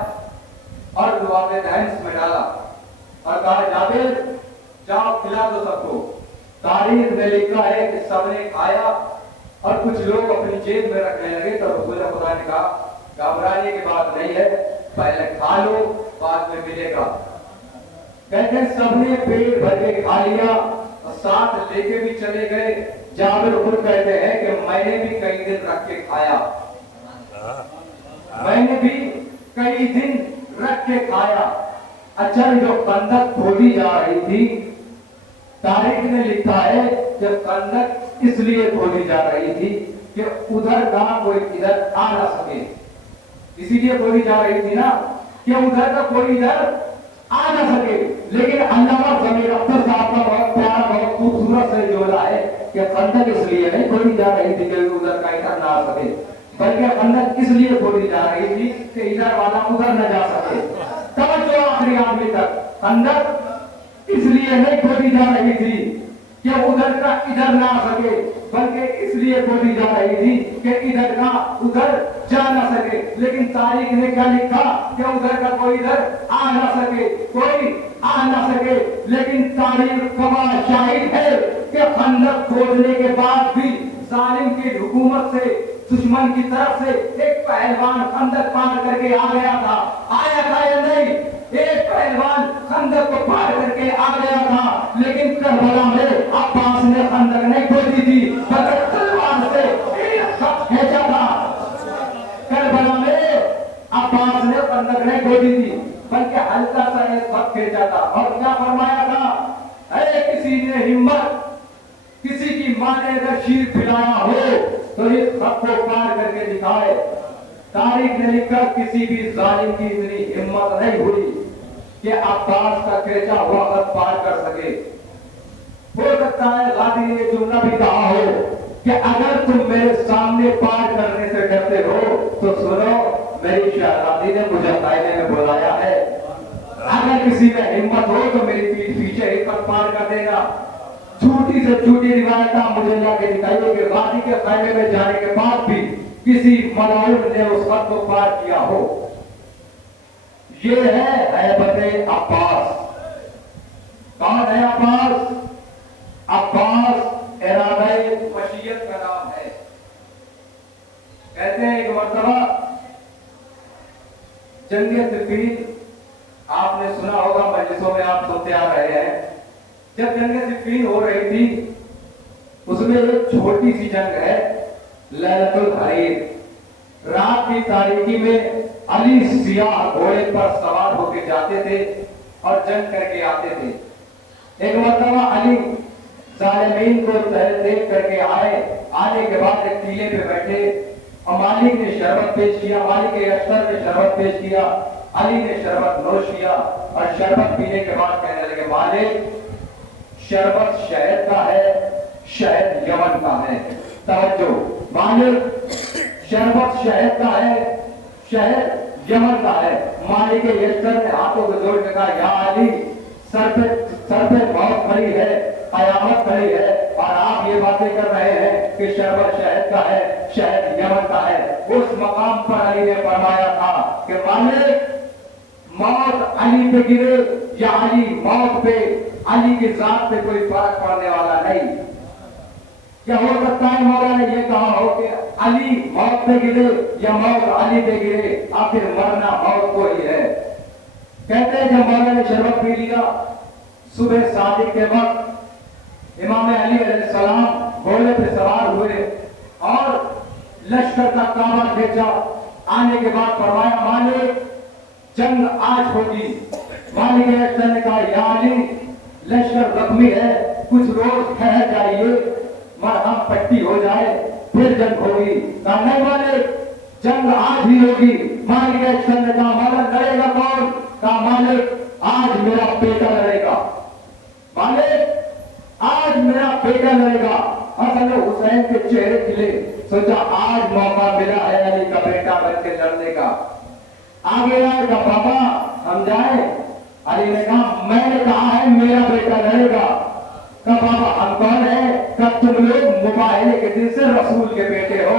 اور لواب دہن میں ڈالا اور کہا جابر جاؤ کھلا دو سب کو. تاریخ میں لکھا ہے کہ سب نے کھایا اور کچھ لوگ اپنی جیب میں رکھنے لگے. تو رسول خدا نے کہا گھبرانے کی بات نہیں ہے, پہلے کھا لو بعد میں ملے گا. کہتے ہیں سب نے پیٹ بھر کے کھا لیا اور ساتھ لے کے بھی چلے گئے. جابر خود کہتے ہیں کہ میں نے بھی کئی دن رکھ کے کھایا, میں نے بھی کئی دن رکھ کے کھایا. اچھا جو خندق کھودی جا رہی تھی تاریخ نے لکھا ہے کہ خندق اس لیے کھودی جا رہی تھی کہ ادھر کا کوئی ادھر آ نہ سکے. اسی لیے کھودی جا رہی تھی نا کہ ادھر کا کوئی ادھر آ نہ سکے. لیکن علامہ ضمیر اختر صاحب کا بہت پیارا بہت خوبصورت سے جملہ ہے کہ خندق اس لیے نہیں کھودی جا رہی تھی کہ ادھر کا ادھر نہ آ سکے, بلکہ خندق اس لیے کھودی جا رہی تھی کہ ادھر والا ادھر نہ جا سکے. توجہ آخری آدمی تک, خندق اس لیے نہیں کھودی جا رہی تھی کہ ادھر کا ادھر نہ آ سکے, بلکہ اس لیے کھودی جا رہی تھی کہ ادھر کا ادھر جا نہ سکے. لیکن تاریخ نے کیا لکھا کہ ادھر کا کوئی ادھر آ نہ سکے, کوئی آ نہ سکے. لیکن تاریخ گواہ شاہد ہے کہ خندق کھودنے کے بعد بھی ظالم کی حکومت سے, دشمن کی طرف سے ایک پہلوان خندق پار کر کے آ گیا تھا. آیا تھا یا نہیں؟ ایک پہلوان خندق کو پار کر کے آ گیا تھا. لیکن کربلا میں عباس نے خندق نہیں کھودی تھی, بلکہ تلوار سے ایک خط کھینچا تھا. کربلا میں عباس نے خندق نہیں کھودی تھی بلکہ ہلکا سا ایک خط کھینچا تھا. اور کیا فرمایا تھا؟ اے کسی نے ہمت, کسی کی ماں نے اگر شیر پلایا ہو تو اس خط کو پار کر کے دکھائے. تاریخ نے لکھا کسی بھی ظالم کی اتنی ہمت نہیں ہوئی کہ عباس کا کھینچا ہوا خط پار کر سکے. ہو سکتا ہے غازی نے یہ جملہ بھی کہا ہو کہ اگر تم میرے سامنے پار کرنے سے ڈرتے ہو تو سنو, میری شہزادی نے مجھے خیمے میں بلایا ہے، اگر کسی میں ہمت ہو تو میری پیٹھ پیچھے ہی پٹ پار کر دے گا۔ چھوٹی سے چھوٹی روایت آپ مجھے لا کے دکھائیے کہ غازی کے خیمے میں جانے کے بعد بھی کسی ملعون نے اس خط کو پار کیا ہو۔ یہ ہے ہیبت عباس۔ کون ہے عباس؟ عباس ارادہ مشیت کا نام ہے۔ کہتے ہیں ایک مرتبہ جنگ صفین، آپ نے سنا ہوگا، مجلسوں میں آپ سنتے آ رہے ہیں، جب جنگ صفین ہو رہی تھی اس میں ایک چھوٹی سی جنگ ہے، لیلۃ الحریر۔ رات کی تاریکی میں علی سیاہ گھوڑے پر سوار ہو کے جاتے تھے اور جنگ کر کے آتے تھے۔ ایک مرتبہ علی ظالمین کو دیکھ کر کے آنے کے بعد ایک ٹیلے پہ بیٹھے اور مالک نے شربت پیش کیا، مالک اشتر نے شربت پیش کیا، علی نے شربت نوش کیا اور شربت پینے کے بعد کہنے لگے مالک شربت شہد کا ہے، شہد یمن کا ہے۔ توجہ، مالک شربت شہد کا ہے، شہد یمن کا ہے۔ مالک اشتر نے ہاتھوں کو جوڑ کے کہا یا علی، سر پہ موت کھڑی ہے، قیامت کھڑی ہے اور آپ یہ باتیں کر رہے ہیں کہ شربت شہد کا ہے، شہد یمن کا ہے۔ اس مقام پر علی نے فرمایا تھا کہ مالک موت علی پہ گرے یا علی موت پہ، علی کی ذات پہ کوئی فرق پڑنے والا نہیں۔ کیا ہو سکتا ہے مولا نے یہ کہا ہو کہ علی موت پہ گرے یا موت علی پہ گرے، آخر مرنا موت کو ہی ہے۔ کہتے ہیں جب مولا نے شربت پی لیا، صبح صادق کے وقت امام علی علیہ السلام گھوڑے پہ سوار ہوئے اور لشکر کا کامر کھینچا۔ آنے کے بعد فرمایا مالک جنگ آج ہوگی۔ مالک اشتر نے کہا یا علی لشکر زخمی ہے، کچھ روز ٹھہر جائیے، مرہم پٹی ہو جائے پھر جنگ ہوگی۔ کہا نہیں مالک جنگ آج ہی ہوگی۔ مالک اشتر نے کہا مالک لڑے گا کون؟ کہا مالک آج میرا بیٹا لڑے گا، مالک آج میرا بیٹا لڑے گا۔ حسن حسین کے چہرے کھلے، سوچا آج موقع ملا ہے علی کا بیٹا بن کے لڑنے کا۔ آگے آئے کہا بابا ہم جائیں؟ علی نے کہا میں نے کہا ہے میرا بیٹا لڑے گا۔ کہا بابا ہم کون ہیں؟ کہا تم لوگ مباہلے کے دن سے رسول کے بیٹے ہو۔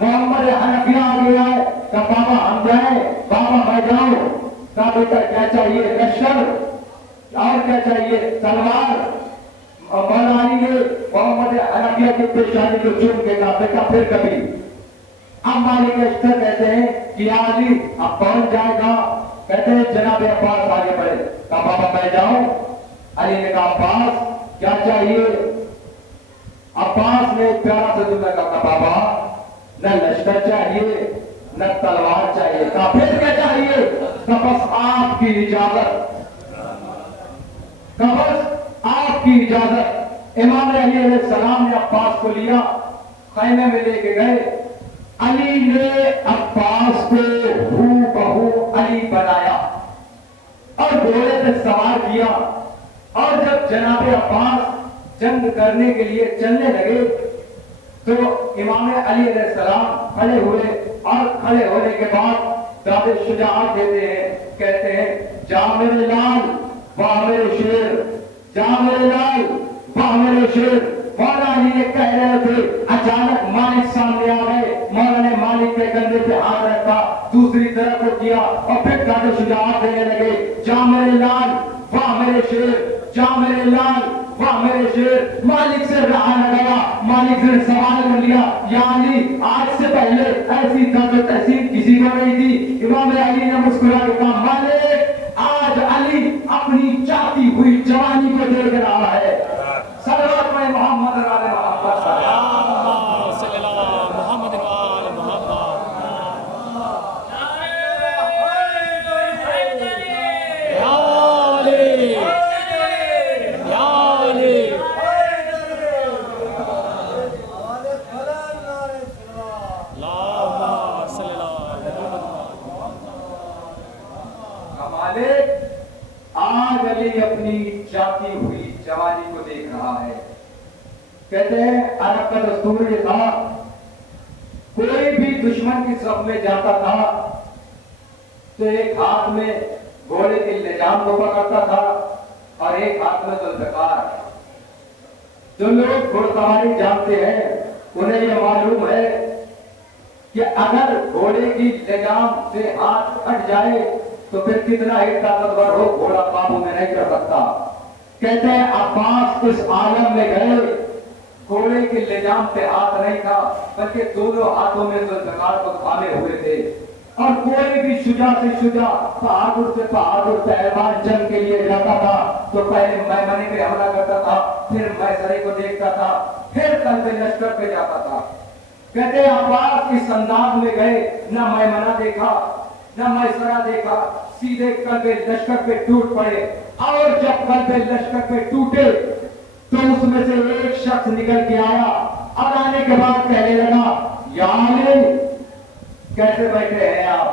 محمد حنفیہ آگے آئے، کہا بابا ہم جائیں؟ بابا میں جاؤں؟ کہا بیٹا کیا چاہیے؟ لشکر اور کیا چاہیے؟ تلوار۔ مولا علی نے محمد حنفیہ کی پیشانی کو چوم کے کہا بیٹا پھر کبھی۔ اب مالک اشتر کہتے ہیں کہ یا علی اب کون جائے گا؟ کہتے ہیں جناب عباس آگے بڑھے۔ کہا بابا میں جاؤں؟ علی نے کہا عباس کیا چاہیے؟ عباس نے پیارا سے دعا کہا بابا نہ لشکر چاہیے نہ تلوار چاہیے۔ کہا پھر کیا چاہیے؟ کہا بس آپ کی اجازت، کہا بس آپ کی اجازت۔ امام علی علیہ السلام نے عباس کو لیا، خیمے میں لے کے گئے۔ علی نے عباس کو ہو بہو علی بنایا اور گھوڑے پہ سوار کیا، اور جب جناب عباس جنگ کرنے کے لیے چلنے لگے تو امام علی علیہ السلام کھڑے ہوئے اور کھڑے ہونے کے بعد داد شجاعت دیتے ہیں، کہتے ہیں جا میرے لال واہ میرے شیر، جا میرے لال واہ میرے شیر۔ مولا علی یہ کہہ رہے تھے، اچانک مالک سامنے آ گئے۔ مولا نے مالک کے کندھے پہ ہاتھ رکھا، دوسری طرف کو کیا اور پھر داد شجاعت دینے لگے، جا میرے لال واہ میرے شیر، جا میرے لال واہ میرے شیر۔ مالک سے رہا نہ گیا، مالک نے سوال کر لیا یا علی آج سے پہلے ایسی درد و تحسین کسی کو نہیں تھی۔ امام علی نے مسکرا کے کہا مالک آج علی اپنی چاہتی ہوئی جوانی کو دیکھ رہا ہے۔ صلوات میں محمد آل محمد صلی اللہ محمد آل محمد۔ یا علی یا علی۔ اللہم صلی اللہ مالک آج علی اپنی چاہتی ہوئی جوانی کو دیکھ رہا ہے۔ کہتے ہیں عرب کا دستور یہ تھا کوئی بھی दुश्मन की सफ में जाता था तो एक हाथ में घोड़े के निजाम को पकड़ता था और एक हाथ में जुल्फकार। जो लोग घुड़सवारी जानते हैं उन्हें यह मालूम है कि अगर घोड़े की लगाम से हाथ हट जाए तो फिर कितना ही ताकतवर हो, घोड़ा काबू में नहीं कर सकता। कहते हैं अब्बास इस आलम में गए, घोड़े की लगाम पे हाथ नहीं था, बल्कि दोनों हाथों में जुल्फकार को थामे हुए थे। और कोई भी शुजा से शुजा, बहादुर से बहादुर पहलवान जंग के लिए जाता था तो पहले मैमने पे हमला करता था, फिर मैसरे को देखता था, फिर कल्बे लश्कर पे जाता था। कहते अब्बास इस अंदाज में गए, न मैमना देखा न मैसरा देखा, सीधे कल्बे लश्कर पे टूट पड़े। और जब कल्बे लश्कर पे टूटे तो उसमें से एक शख्स निकल के आया और आने के बाद कहने लगा, या अली, कैसे बैठे हैं आप?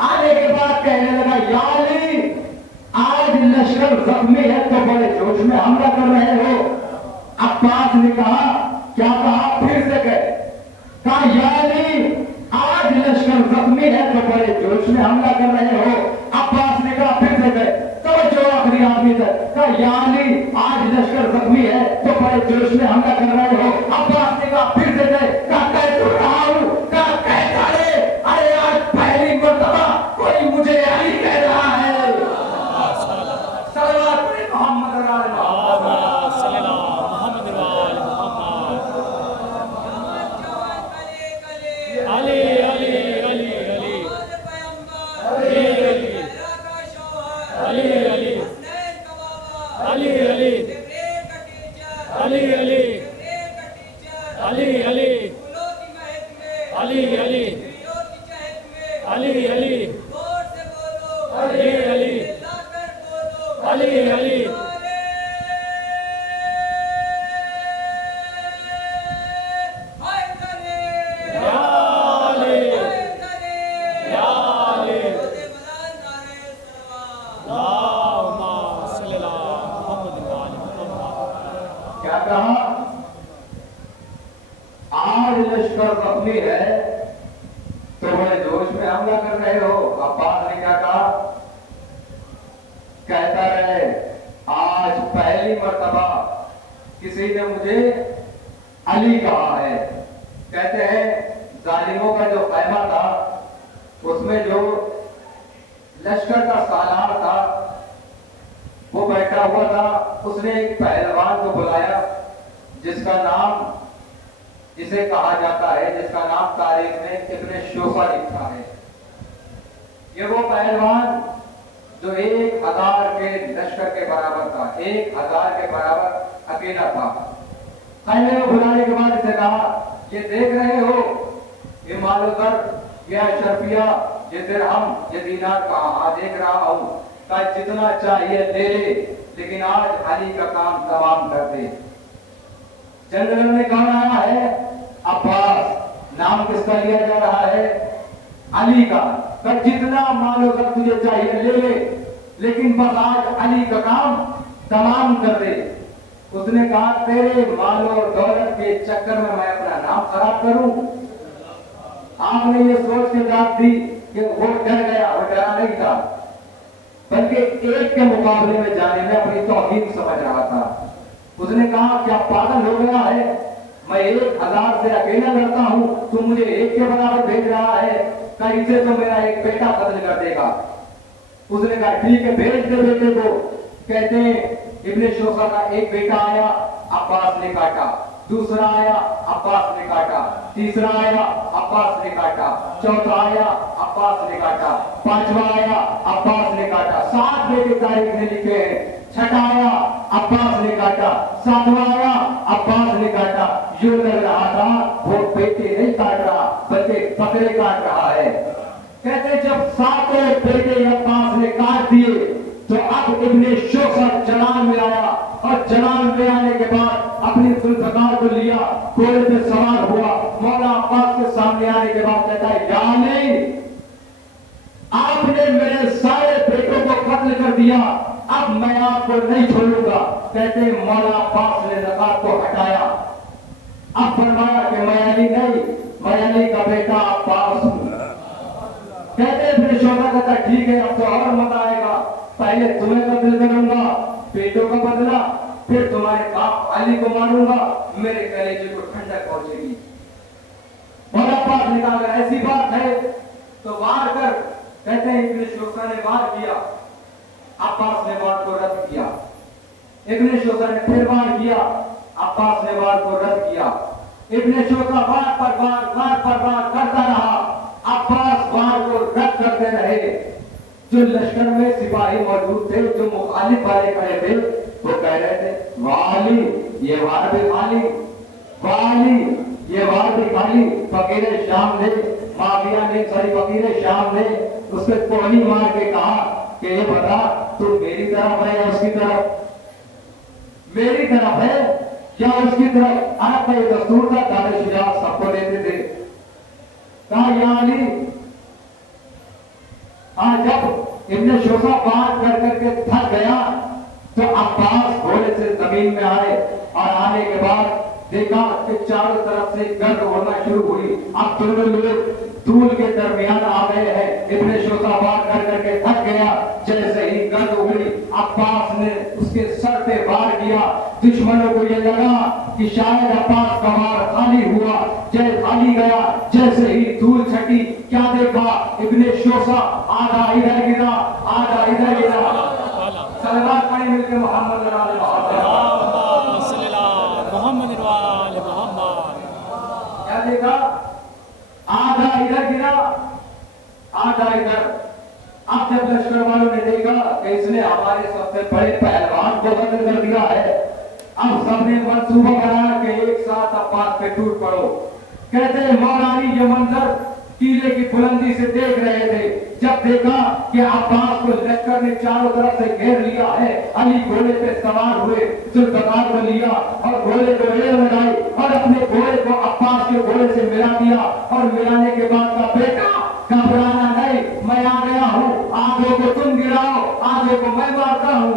आने के बाद कहने लगा, या अली, आज लश्कर जख्मी है तो बड़े जोश में हमला कर रहे हो। अब्बास ने कहा, क्या कहा? फिर से कहा, या अली, आज लश्कर जख्मी है तो बड़े जोश में हमला कर रहे हो। अब्बास ने कहा, फिर से कहे, तो जो आखिरी आदमी था, कहा, या अली, आज लश्कर जख्मी है तो बड़े जोश में हमला कर रहे हो। अब्बास ने कहा, फिर से कहे, कह तो रहा हूं, कहता रे, अरे आज पहली मर्तबा कोई मुझे अली कह रहा है। सल्लल्लाहु अलैहि मोहम्मद अली अली अली अली अली अली अली अली अली अली अली अली अली अली अली अली अली अली क्या कहा? आज लश्कर जख्मी है तो बड़े जोश में हमला कर रहे हो। अब्बास ने क्या कहा? कहता रहे, आज पहली मर्तबा किसी ने मुझे अली कहा है। कहते हैं जालिमों का जो खैमा था उसमें जो लश्कर का सालार था वो बैठा हुआ था। उसने एक पहलवान को बुलाया जिसका नाम, जिसे कहा जाता है, जिसका नाम तारीख में इब्ने शोफा लिखा है। ये वो पहलवान जो 1000 के लश्कर के बराबर था, 1000 के बराबर अकेला था। खैमे को बुलाने के बाद इसे कहा, ये देख रहे हो, ये मालोदर, ये अशरफिया, ये दिरहम, ये दीनार कहा देख रहा हूं, का जितना चाहिए ले ले, लेकिन आज अली का काम तमाम कर दे। जनरल ने कहा है, अब्बास नाम किसका लिया जा रहा है? अली का। तो जितना मालो का तुझे चाहिए ले ले, लेकिन बस आज अली का काम तमाम कर दे। उसने कहा, तेरे मालो और दौलत के चक्कर में मैं अपना नाम खराब करूं? आपने ये सोच के दाद दी कि वो डर गया, वो डरा नहीं था, बल्कि एक के मुकाबले में जाने में अपनी तौहीन समझ रहा था। उसने कहा, क्या पागल हो गया है? मैं 1000 से अकेला लड़ता हूं, तू मुझे एक के बराबर भेज रहा है, कहीं से तो मेरा एक बेटा कत्ल कर देगा। उसने कहा, ठीक है, भेज दे बेटे को। कहते हैं इब्ने शोफा का एक बेटा आया, अब्बास ने काटा, दूसरा आया, अब्बास ने काटा, तीसरा आया, अब्बास ने काटा, चौथा आया, अब्बास ने काटा, पांचवा आया, अब्बास ने काटा। 7 बेटे तारीख ने लिखे हैं। छठा आया, अब्बास ने काटा, 7वां आया, अब्बास ने काटा। यूं लग रहा था वो बेटे नहीं काट रहा, बल्कि बकरे काट रहा है। कहते जब 7 बेटे अब्बास ने काट दिए तो अब इब्ने शोफा जलाल में आया, और जलाल में आने के बाद अपनी जुल्फकार को लिया, घोड़े पे सवार हुआ। मौला अब्बास के सामने आने के बाद कहता है, या अली, आपने मेरे सारे बेटों को कत्ल कर दिया, अब मैं आपको नहीं छोड़ूंगा। कहते मौला अब्बास ने नकाब को हटाया, अब फरमाया कि मैं अली नहीं, मैं अली का बेटा अब्बास हूं। कहते फिर शोभा कहता ठीक है, अब तो और मजा आएगा, पहले तुम्हें कत्ल करूंगा, बेटों का बदला, फिर तुम्हारे बाप अली को मारूंगा, मेरे कलेजे को ठंडक पहुंचेगी। और अब्बास ने कहा अगर ऐसी बात है तो वार कर। कहते हैं इब्ने शोसा ने वार किया, अब्बास ने वार को रद्द किया। इब्ने शोसा ने फिर वार किया, अब्बास ने वार को रद्द किया। इब्ने शोसा वार पर वार करता रहा, अब्बास वार को रद्द करते रहे। जो लश्कर में सिपाही मौजूद थे, जो मुखालिफ वाले खड़े थे, वो कह रहे थे वाली ये वार भी खाली, वाली ये वार भी खाली। फकीर शाम ने, माविया ने, फकीर शाम ने उसके कोहनी मार के कहा कि ये बता तू मेरी तरफ है या उसकी तरफ, मेरी तरफ है या उसकी तरफ। अरब का ये दस्तूर था, दादा शुजा सबको देते थे। कहा या अली, जब इब्ने शोसा बात कर करके थक गया तो अब्बास घोड़े से जमीन में आए और आने के बाद देखा कि चारों तरफ से गर्द उड़ना शुरू हुई। अब दोनों लोग धूल के दरमियान आ गए हैं। इब्ने शोसा बात कर करके थक गया। जैसे ही गर्द उड़ी, अब्बास ने उसके सर पे वार किया। दुश्मनों को ये लगा कि शायद अब्बास का वार खाली हुआ, जैसे खाली गया। जैसे ही धूल छटी, क्या देखा, इब्ने शोसा आधा इधर गिरा, आधा इधर गिरा। सलवार पड़े मिलके मोहम्मद क्या देखा, आधा इधर गिरा, आधा इधर। अब जब लश्कर वालों ने देखा कि इसने हमारे सबसे बड़े पहलवान को कत्ल कर दिया है, अब सबने मंसूबा बनाया कि एक साथ अब्बास पे टूट पड़ो। कहते हैं मौलानी ये मंजर किले की बुलंदी से देख रहे थे। जब देखा कि अब्बास को लश्कर ने चारों तरफ से घेर लिया है, अली घोड़े पे सवार हुए, जुल्फकार को लिया और घोड़े को रेल लगाई और अपने घोड़े को अब्बास के घोड़े से मिला दिया। और मिलाने के बाद का बेटा घबराना नहीं, मैं आ गया हूँ, आधों को तुम गिराओ, आधों को मैं मारता हूँ।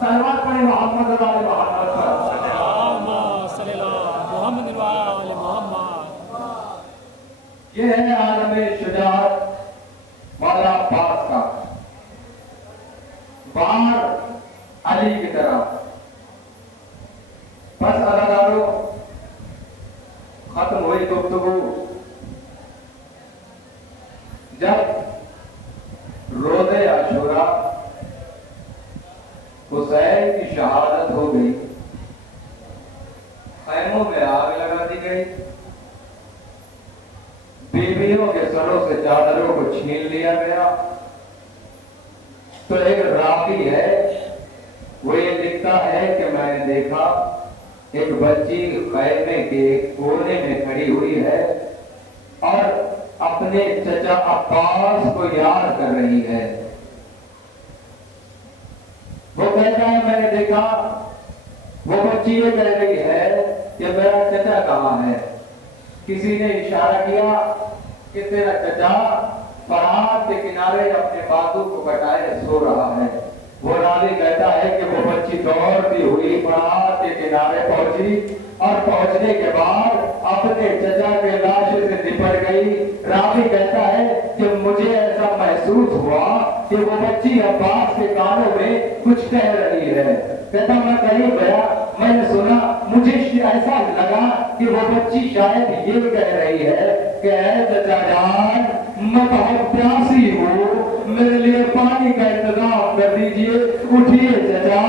सलवार पड़े मोहम्मद ये है आलमे शुजाअत मौला अब्बास का। बार अली की तरफ। बस अदादारों, खत्म हुई गुफ्तगू। जब रोज़े आशूरा हुसैन की शहादत हो गई, खैमों में आग लगा दी गई, बीवियों के सरों से चादरों को छीन लिया गया। तो एक रावी है, वो ये लिखता है कि मैंने देखा एक बच्ची खैमे के कोने में खड़ी हुई है और अपने चचा अब्बास को याद कर रही है। वो कहता है मैंने देखा, वो बच्ची ये कह रही है कि मेरा चचा कहाँ है। किसी ने इशारा किया कि तेरा चचा फरात के किनारे अपने बाजू को कटाए सो रहा है। वो रावी कहता है कि वो बच्ची दौड़ती हुई फरात के किनारे पहुंची और पहुंचने के बाद अपने चचा के लाश से निपट गई। रावी कहता है कि मुझे ऐसा महसूस हुआ कि वो बच्ची अब्बास के कानों में कुछ कह रही है। कहता मैं करीब गया, मैंने सुना, मुझे ऐसा लगा कि वो बच्ची शायद ये कह रही है कि चचा जान मैं बहुत प्यासी हूँ, मेरे लिए पानी का इंतजाम कर दीजिए। उठिए चचा,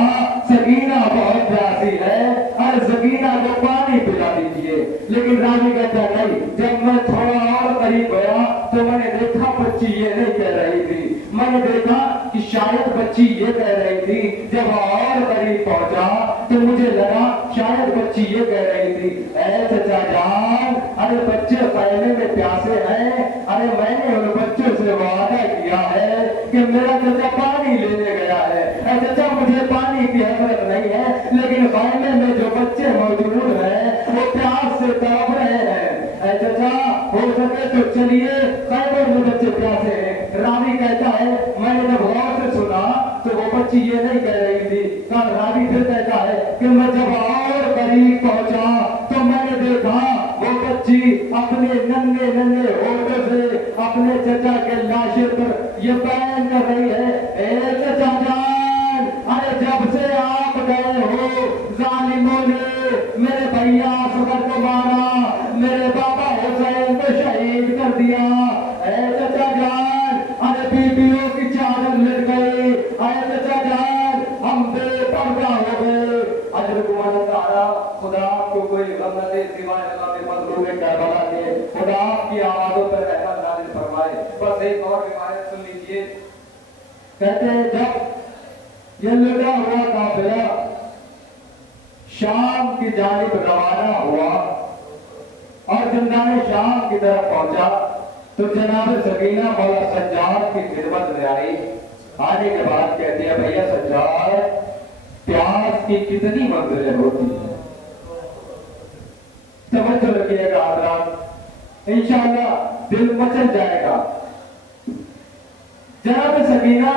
सकीना बहुत प्यासी है, अरे सकीना को पानी पिला दीजिए। लेकिन रावी कहता नहीं, जब मैं थोड़ा और करीब गया तो मैंने देखा बच्ची ये नहीं कह रही थी। मैंने देखा कि शायद बच्ची ये कह रही थी। जब और करीब पहुंचा तो मुझे लगा शायद बच्ची ये कह रही थी, ऐ चचा जान, अरे बच्चे खैमे में प्यासे हैं, अरे मैंने उन बच्चों से वादा किया है कि मेरा चचा पानी लेने गया है। ऐ चचा मुझे पानी की हजरत नहीं है, लेकिन खैमे में जो बच्चे मौजूद हैं वो प्यास से तड़प रहे हैं। ऐ चचा हो सके तो चलिए, खैमे में बच्चे प्यासे हैं। रावी कहता है मैंने जब गौर से सुना तो वो बच्ची ये नहीं कह रही थी। रावी फिर कहता है कि मैं जब और करीब पहुंचा तो मैंने ये बहन कर रही है, ए चचा जान, अरे जब से आप गए हो जालिमों ने मेरे भैया असगर को मारा, मेरे बाबा हुसैन को शहीद कर दिया। ए चचा जान, अरे बीबियों की चादर मिट गई, अरे चचा जान हम बेपर्दा हो गए। अजर कुमार तारा, खुदा आपको कोई गम न दे सिवाय अल्लाह के मजलूम करबला के, खुदा आपकी आवाज़ों पर रहमत नाज़िल फरमाए। बस एक और रिवायत सुन लीजिए। कहते हैं जब ये लुटा हुआ काफिला शाम की जानिब रवाना हुआ और जिंदाने शाम की तरफ पहुंचा तो जनाब सकीना मौला सज्जाद की खिदमत में आई। आने के बाद कहती है, भैया सज्जाद, प्यास की कितनी मंजिलें होती हैं? तवज्जो रखिएगा हज़रात, इंशाअल्लाह दिल मचल जाएगा। जनाब सकीना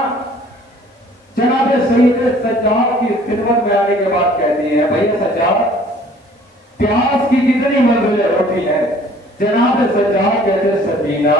जनाब सईद सज्जाद की खिदमत में आने के बाद कहती है, भैया सज्जाद, प्यास की कितनी मंजिलें होती हैं? जनाब सज्जाद कहते, सकीना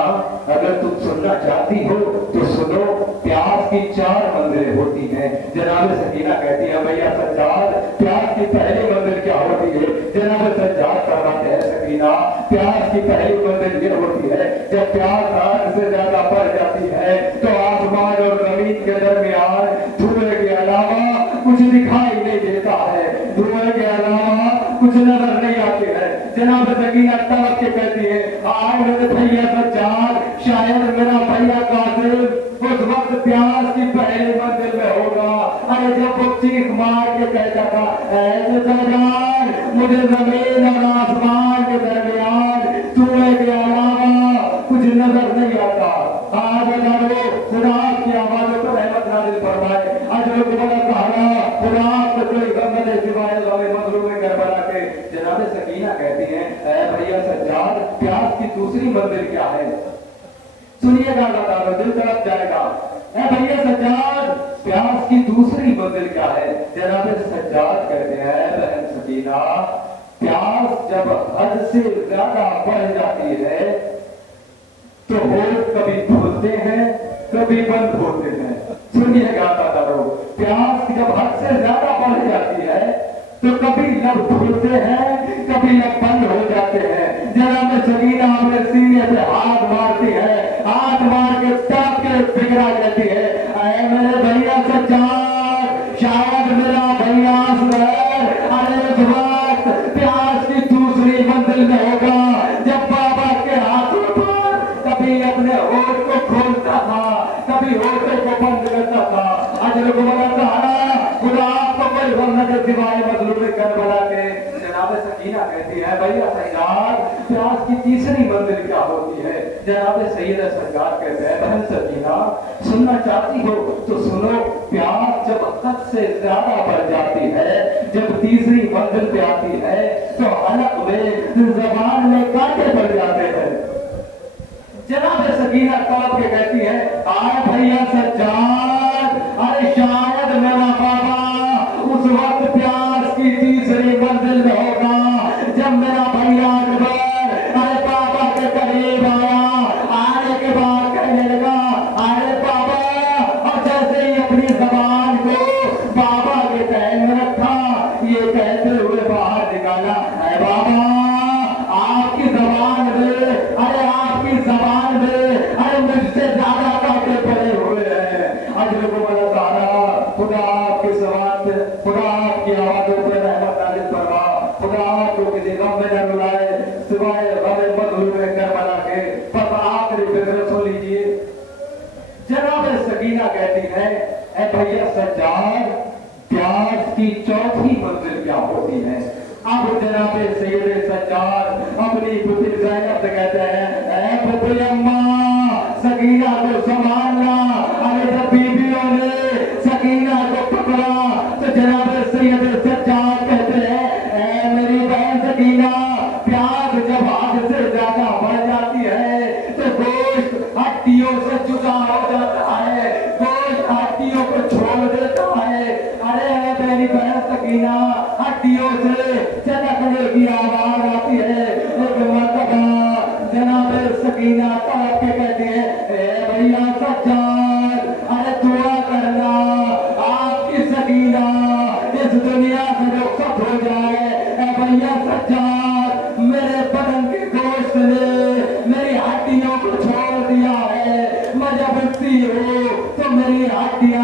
अगर तुम सुनना चाहती हो तो सुनो, प्यास की 4 मंजिलें होती हैं। जनाब सकीना कहती है, भैया सज्जाद, प्यास की पहली मंजिल क्या होती है? जनाब सज्जाद फरमाते हैं, सकीना प्यास की पहली मंजिल ये होती है, जब प्यास हद से ज्यादा बढ़ जाती है तो आसमान और जमीन के दरमियान धुएं के अलावा कुछ दिखाई नहीं देता है, धुएं के अलावा कुछ नजर नहीं आते हैं। जनाब सकीना तड़प के कहती है, आए मेरे भैया सज्जाद, शायद मेरा भैया कासिम उस वक्त प्यास की पहली मंजिल में होगा। अरे जब वो चीख मार के कहता था, ऐ सज्जाद, मुझे जमीन और आसमान के दरमियान धुएं के अलावा कुछ नजर नहीं आता। आज खुदा की आवाज़ों पर रहमत नाज़िल फरमाए। अजर कुबरा सहारा, खुदा को कोई गम न दे सिवाय अल्लाह मज़लूम करबला के। जनाब सकीना कहती हैं, ऐ भैया सज्जाद, प्यास की दूसरी मंजिल क्या है? सुनिएगा, दिल तड़प जाएगा। ऐ भैया सज्जाद, प्यास की दूसरी मंजिल क्या है? जनाब सज्जाद कहते हैं, बहन सकीना, प्यास जब हद से ज्यादा बढ़ जाती है तो होठ कभी खुलते हैं, कभी बंद होते हैं। सुनिएगा दादारो, प्यास जब हद से ज्यादा बढ़ जाती है तो कभी लब खुलते हैं, कभी लब बंद हो जाते हैं। जनाब सकीना अपने सीने पे हाथ मारती है, हाथ मार के टाप के बिगड़ा देती है, ऐ मेरे भैया सज्जाद, शायद मेरा भैया असगर अरे उस वक्त प्यास की दूसरी मंजिल में होगा जब बाबा के हाथों पर कभी अपने होठ को खोलता था, कभी होठों को बंद करता था। अजर को बड़ा सहारा, खुदा आपको कोई गम न दे सिवाय मज़लूम करबला के। जनाब सकीना कहती है, भैया सज्जाद, प्यास की तीसरी मंजिल क्या होती है? जनाब सैयद सज्जाद कहते हैं, बहन सकीना, सुनना चाहती हो तो सुनो, प्यास जब हद से ज्यादा बढ़ जाती है, जब तीसरी मंजिल पे आती है तो हलक में, ज़बान में कांटे पड़ जाते हैं। जनाब सकीना तड़प के कहती है, आए भैया सज्जाद, अरे शायद मेरा बाबा उस वक्त प्यास की तीसरी मंजिल में होगा जब मेरा भैया अकबर अरे बाबा के करीब आया। आने के बाद कहने लगा, अरे बाबा, और जैसे ही अपनी जबान को बाबा के तहन में रखा, ये कहते हुए बाहर निकाला, अरे बाबा आपकी जबान में, अरे आपकी जबान में, अरे मुझसे ज्यादा कांटे पड़े हुए हैं। अजर को बड़ा सहारा, खुदा आपकी जबान पे, खुदा आपकी आवाज़ों पर रहमत नाज़िल फरमा, खुदा आपको किसी गम में न रुलाए सिवाय गम मज़लूम करबला के। बस आखिरी फिक्र सुन लीजिए। जनाब सकीना कहती है, ऐ भैया सज्जाद, प्यास की चौथी मंजिल क्या होती है? अब जनाब सैयद सज्जाद अपनी पुत्री ज़ैनब से कहते हैं, ऐ पुत्री अम्मा, सकीना को संभालना। अरे जब बीबियों ने सकीना को पकड़ा तो जनाब सैयद सज्जाद कहते हैं, ऐ मेरी बहन सकीना, प्यास जब हद से ज्यादा बढ़ जाती है तो गोश्त हड्डियों से जुदा हो जाता है, गोश्त हड्डियों को छोड़ देता है। अरे मेरी बहन सकीना, हड्डियों से चटकने की आवाज आती है। एक मर्तबा जनाब सकीना तड़प के कहती है, भैया काट दिया